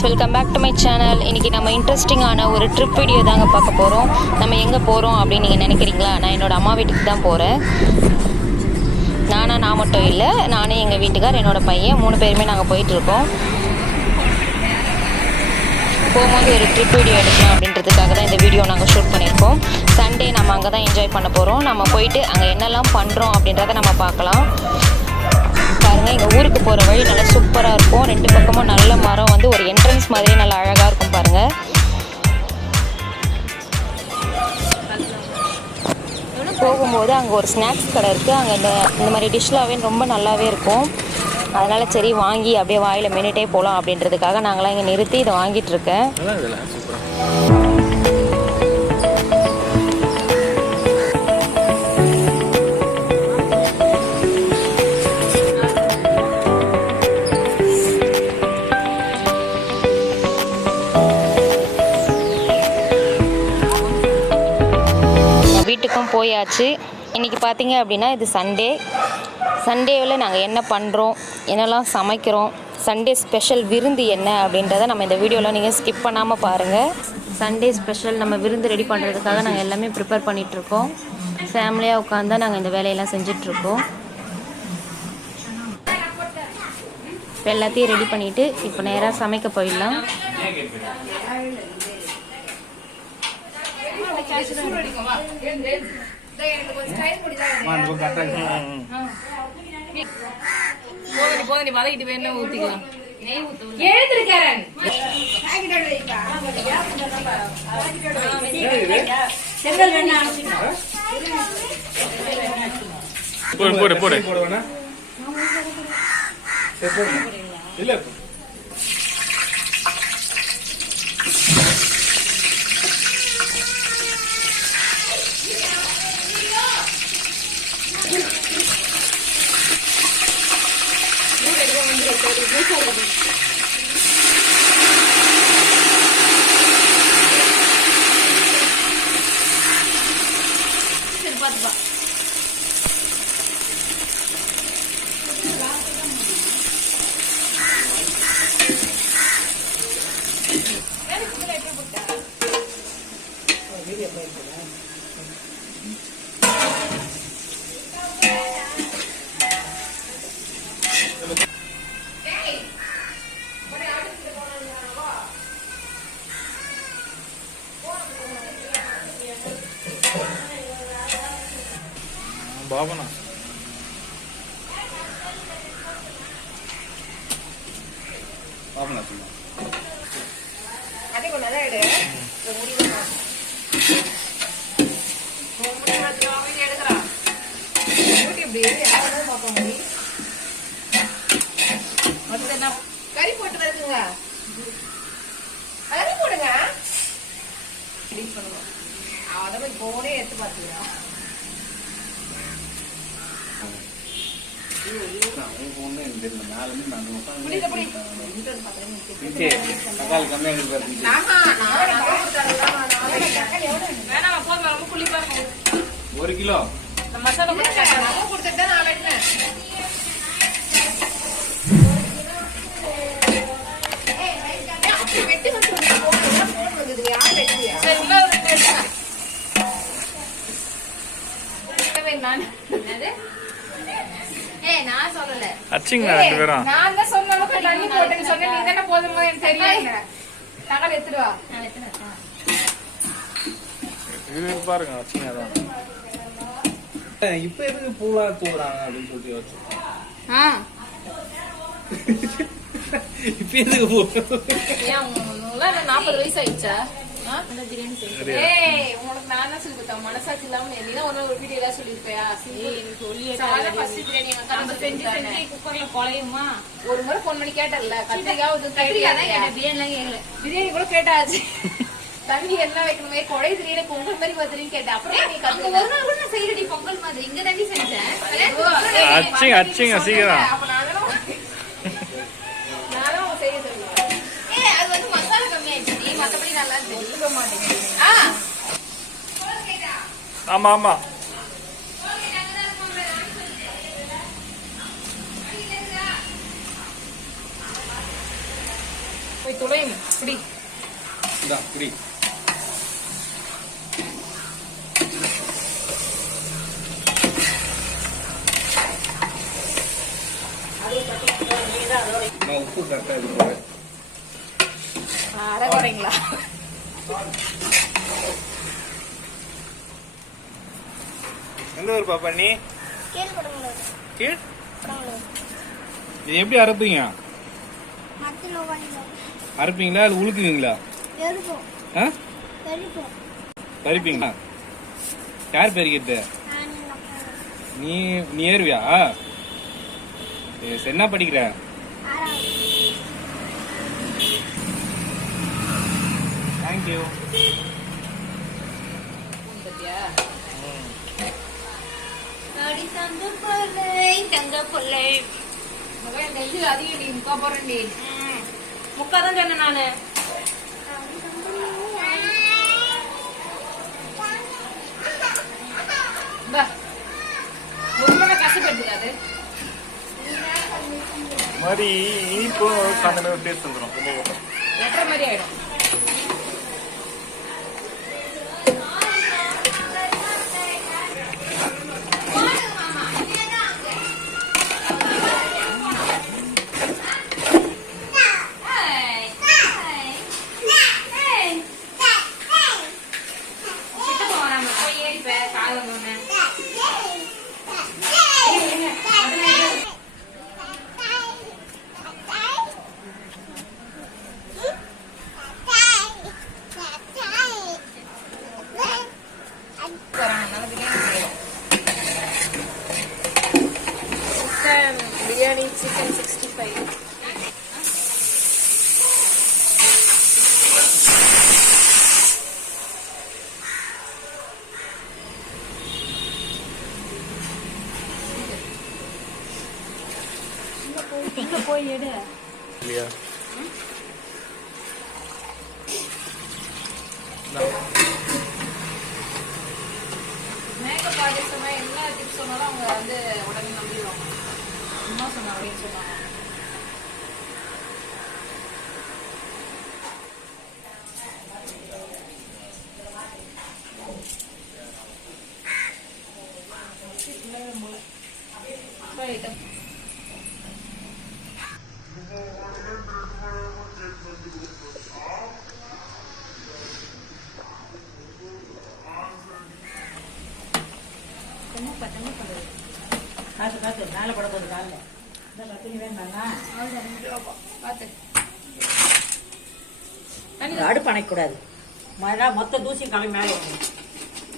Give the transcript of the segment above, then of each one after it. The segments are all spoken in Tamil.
Friends, welcome back to my channel. இன்றைக்கி நம்ம இன்ட்ரெஸ்டிங்கான ஒரு ட்ரிப் வீடியோ தாங்க பார்க்க போகிறோம். நம்ம எங்கே போகிறோம் அப்படின்னு நீங்கள் நினைக்கிறீங்களா? நான் என்னோடய அம்மா வீட்டுக்கு தான் போகிறேன். நான் மட்டும் இல்லை, நானே எங்கள் வீட்டுக்கார், என்னோடய பையன் 3 பேருமே நாங்கள் போயிட்டுருக்கோம். போகும்போது ஒரு ட்ரிப் வீடியோ எடுக்கலாம் அப்படின்றதுக்காக தான் இந்த வீடியோ நாங்கள் ஷூட் பண்ணியிருக்கோம். சண்டே நம்ம அங்கே தான் என்ஜாய் பண்ண போகிறோம். நம்ம போயிட்டு அங்கே என்னெல்லாம் பண்ணுறோம் அப்படின்றத நம்ம பார்க்கலாம். பாருங்கள், எங்கள் ஊருக்கு போகிற வழி நல்லா சூப்பராக இருக்கும். 2 பக்கமும் நல்ல மரம் வந்து ஒரு என்ட்ரன்ஸ் மாதிரியே நல்லா அழகாக இருக்கும். பாருங்கள், போகும்போது அங்கே ஒரு ஸ்நாக்ஸ் கடை இருக்குது. அங்கே இந்த மாதிரி டிஷ்லாவே ரொம்ப நல்லாவே இருக்கும். அதனால் சரி வாங்கி அப்படியே வாயில் மென்னுட்டே போகலாம் அப்படின்றதுக்காக நாங்களாம் இங்கே நிறுத்தி இதை வாங்கிட்டு இருக்கேன். வீட்டுக்கும் போயாச்சு. இன்றைக்கி பார்த்தீங்க அப்படின்னா இது சண்டேவில் நாங்கள் என்ன பண்ணுறோம், என்னெல்லாம் சமைக்கிறோம், சண்டே ஸ்பெஷல் விருந்து என்ன அப்படின்றத நம்ம இந்த வீடியோவில் நீங்கள் ஸ்கிப் பண்ணாமல் பாருங்கள். சண்டே ஸ்பெஷல் நம்ம விருந்து ரெடி பண்ணுறதுக்காக நாங்கள் எல்லாமே ப்ரிப்பேர் பண்ணிகிட்ருக்கோம். ஃபேமிலியாக உட்காந்து தான் நாங்கள் இந்த வேலையெல்லாம் செஞ்சிட்ருக்கோம். இப்போ எல்லாத்தையும் ரெடி பண்ணிவிட்டு இப்போ நேராக சமைக்க போயிடலாம். போதனி வதக்கிட்டு வேணா ஊத்திக்கலாம். போடு போடு இல்ல பாவனா பாவனா சொல்லுங்க. அதே கொண்டாத எடு. இந்த முடிவு நான். மூணு எடுக்கறா. யூடியூப் யாராவது பார்க்க முடியும். வந்து என்ன கறி போட்டு வருதுங்க. கறி போடுங்க. ப்ளீஸ் பண்ணுங்க. அத போனே எடுத்து பாத்துறா. ஒரு கிலோ மசாலா கொடுத்துட்டு நான் வெட்டினேன். வெட்டி வந்து யார் வெட்டியா? நான் சொல்லல. அச்சிங்க ரெண்டு பேரும். நான் தான் சொன்னேன் தண்ணி போட்டுன்னு சொன்னேன். நீ தான போதுமா எனக்கு தெரியல. தகவல் எடுத்துட்டு வா. நான் எடுத்துறேன். இது பாருங்க அச்சிங்க தான். இப்போ எதுக்கு பூலா தூக்குறாங்க அப்படின்னு சொல்லி வச்சோம். இப்போ எதுக்கு பூ? ஏன் உங்களுக்கு 40 வயசு ஆயிடுச்சா? உனக்கு நான் தான் சொல்லி கொடுத்தேன். மனசாட்சி இல்லாம நீதான் ஒரு வீடியோ ஏதாவது சொல்லிருப்பியா? ஒரு முறை போன் பண்ணி கேட்டல, பிரியாணி கூட கேட்டாச்சு. தண்ணி என்ன வைக்கணுமே கொடை திடீர்னு பொங்கல் மாதிரி பார்த்துன்னு கேட்டேன். அப்புறம் நீ ஒரு நாள் கூட நான் செய்யறடி பொங்கல் மாதிரி இங்க தண்ணி செஞ்சேன். சீக்கிரம் அப்ப நானும் செய்ய சொல்லுவேன். அது வந்து மசாலா கம்மியாயிடுச்சு, மத்தபடி நல்லா இருந்துக்க மாட்டேங்குது. ஆமா ஆமா போய் துளையும். இப்படி இந்தா இப்படி நான் உப்பு கரெக்டாக இது போடுறேன். அரை குறைங்களா? எந்த ஊர் பாப்பா நீ? கீழ் இது எப்படி அரைப்பீங்க? அரைப்பீங்களா இல்லை உழுக்குவீங்களா? ஆ பறிப்பீங்களா? யார் பறிக்கிறது? நீ நீ ஏறுவியா? என்ன படிக்கிற? தேங்க்யூ. நெஞ்சில் அதிகம் நீ முக்கா போறேன்டி. முக்காதான் சொன்னேன் நானு. ரொம்ப கஷ்டப்பட்டு எடுத்துக்காது. மாதிரி இனிப்பும் சாதனை டேஸ்ட் வந்துடும். எட்டரை மாதிரி ஆயிடும். Biryani chicken 65. இங்க போய் எடு. இல்லையா? மேக்கப் ஆர்டிஸ்ட் என்ன டிப்ஸ் சொன்னாலும் அவங்க வந்து உடனே நம்பிடுவாங்க. அம்மா சொன்னாங்க அப்படின்னு சொன்னாங்க. காசு மேலே பட போகுது காலில். இந்த துணி வேண்டாம்னா அடுப்பு அணைக்கக்கூடாது. மழை மொத்த தூசியும் கிளம்பி மேலே வரும்.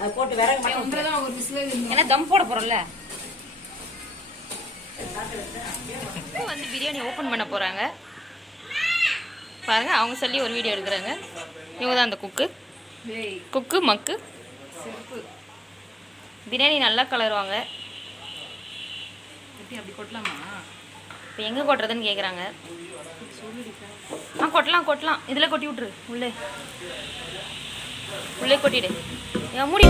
அது போட்டு விறகு மட்டும் ஏன்னா தம் போட போறோம்ல. வந்து பிரியாணி ஓப்பன் பண்ண போறாங்க பாருங்க. அவங்க சொல்லி ஒரு வீடியோ எடுக்கிறாங்க. இவங்க தான் அந்த குக்கு மக்கு. பிரியாணி நல்லா கலருவாங்க. அப்படி கொட்டலாமா? இப்போ எங்கே கொட்டுறதுன்னு கேட்குறாங்க. கொட்டலாம் இதில் கொட்டி விட்ரு. உள்ளே கொட்டிடு. மூடி.